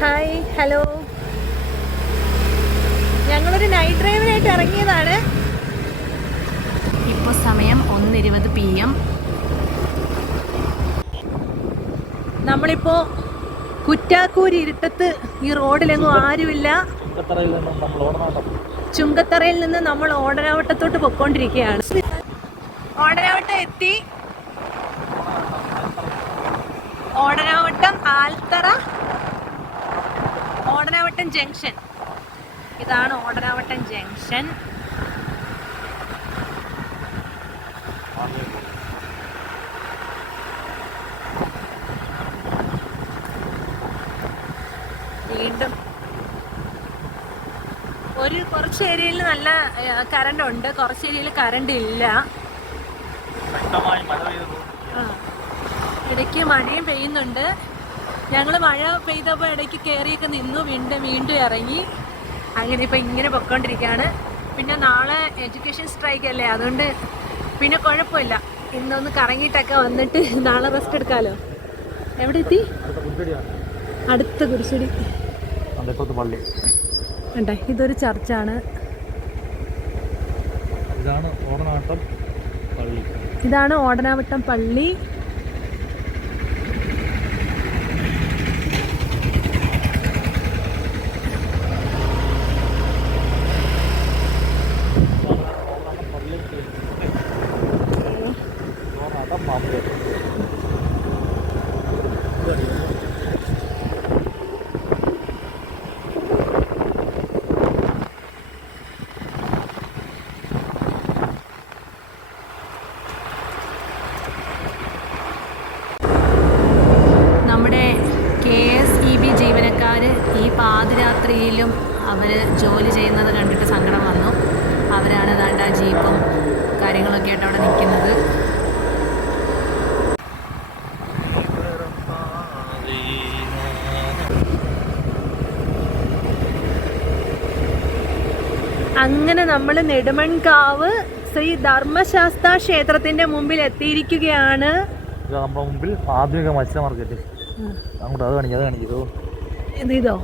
Hi hello, ഞങ്ങളൊരു night ഡ്രൈവിനായിട്ട് ഇറങ്ങിയതാണ്. ഇപ്പോൾ സമയം 1:20 PM. നമ്മളിപ്പോൾ കുറ്റാക്കൂരി ഇരുട്ടത്ത്, ഈ റോഡിലെങ്ങും ആരുമില്ല. ചുങ്കത്തറയിൽ നിന്ന് നമ്മൾ ഓടനാവട്ടത്തോട്ട് പൊയ്ക്കൊണ്ടിരിക്കുകയാണ്. ഓടനാവട്ടം എത്തി. ഓടനാവട്ടം, ആൽത്തറ, ഓടനാവട്ടം ജംഗ്ഷൻ. ഇതാണ് ഓടനാവട്ടം ജംഗ്ഷൻ. വീണ്ടും കുറച്ച് ഏരിയയിൽ നല്ല കറണ്ട് ഉണ്ട്, കുറച്ച് ഏരിയയിൽ കറണ്ട് ഇല്ല. ഇടയ്ക്ക് മഴയും പെയ്യുന്നുണ്ട്. ഞങ്ങൾ മഴ പെയ്തപ്പോൾ ഇടയ്ക്ക് കയറിയൊക്കെ നിന്നു, വീണ്ടും ഇറങ്ങി. അങ്ങനെ ഇപ്പം ഇങ്ങനെ പൊയ്ക്കൊണ്ടിരിക്കുകയാണ്. പിന്നെ നാളെ എഡ്യൂക്കേഷൻ സ്ട്രൈക്ക് അല്ലേ, അതുകൊണ്ട് പിന്നെ കുഴപ്പമില്ല. ഇന്നൊന്ന് കറങ്ങിയിട്ടൊക്കെ വന്നിട്ട് നാളെ റെസ്റ്റ് എടുക്കാമല്ലോ. എവിടെ എത്തി? അടുത്ത കുരിശടി. ഉണ്ടേ, ഇതൊരു ചർച്ചാണ്. ഇതാണ് ഓടനാവട്ടം പള്ളി. ഈ പാതിരാത്രിയിലും അവർ ജോലി ചെയ്യുന്നത് കണ്ടിട്ട് സങ്കടം വന്നു. അവരാണ് ദാണ്ട ജീപ്പും കാര്യങ്ങളൊക്കെ ആയിട്ട് അവിടെ നിൽക്കുന്നത്. അങ്ങനെ നമ്മൾ നെടുമൺകാവ് ശ്രീ ധർമ്മശാസ്ത്ര ക്ഷേത്രത്തിന്റെ മുമ്പിൽ എത്തിയിരിക്കുകയാണ്. നമ്മുടെ മുമ്പിൽ ആധുനിക മത്സ്യ മാർക്കറ്റ്. അങ്ങോട്ട് അത് കാണിക്കോ? ഇതോ?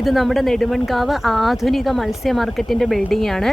ഇത് നമ്മുടെ നെടുമൺകാവ് ആധുനിക മത്സ്യ മാർക്കറ്റിന്റെ ബിൽഡിംഗ് ആണ്.